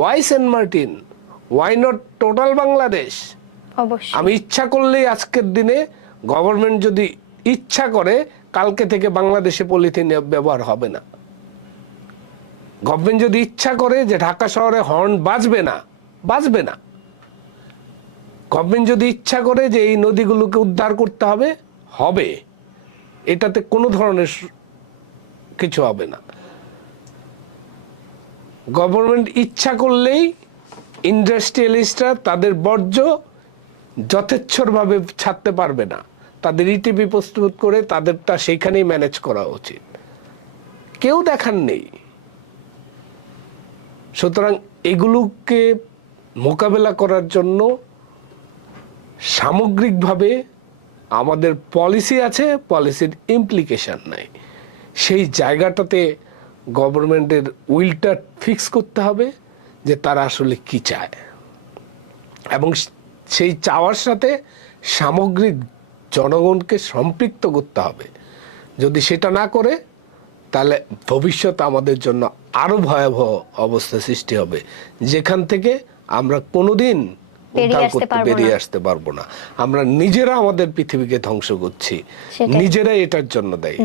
Y Saint Martin, why not total Bangladesh? অবশ্যই। আমি ইচ্ছা করলেই আজকের দিনে গভর্নমেন্ট যদি ইচ্ছা করে কালকে থেকে বাংলাদেশে পলিথিন ব্যবহার হবে না। গভর্নমেন্ট যদি ইচ্ছা করে যে ঢাকা শহরে হর্ন বাজবে না, বাজবে না। গভর্নমেন্ট যদি ইচ্ছা করে যে এই নদীগুলোকে উদ্ধার করতে হবে, হবে। এটাতে কোনো ধরনের কিছু হবে না। গভর্নমেন্ট ইচ্ছা করলেই ইন্ডাস্ট্রিয়ালিস্টরা তাদের বর্জ্য যথেচ্ছভাবে ছাড়তে পারবে না। তাদের ইটিপি প্রস্তুত করে তাদেরটা সেইখানেই ম্যানেজ করা উচিত। কেউ দেখার নেই। সুতরাং এগুলোকে মোকাবেলা করার জন্য সামগ্রিকভাবে আমাদের পলিসি আছে, পলিসির ইমপ্লিকেশন নাই। সেই জায়গাটাতে গভর্নমেন্টের উইলটা ফিক্স করতে হবে যে তারা আসলে কি চায়, এবং সেই চাওয়ার সাথে সামগ্রিক জনগণকে সম্পৃক্ত করতে হবে। যদি সেটা না করে তাহলে ভবিষ্যৎ আমাদের জন্য আরো ভয়াবহ অবস্থা সৃষ্টি হবে, যেখান থেকে আমরা কোনোদিন উদ্ধার করতে বেরিয়ে আসতে পারবো না। আমরা নিজেরা আমাদের পৃথিবীকে ধ্বংস করছি, নিজেরাই এটার জন্য দায়ী।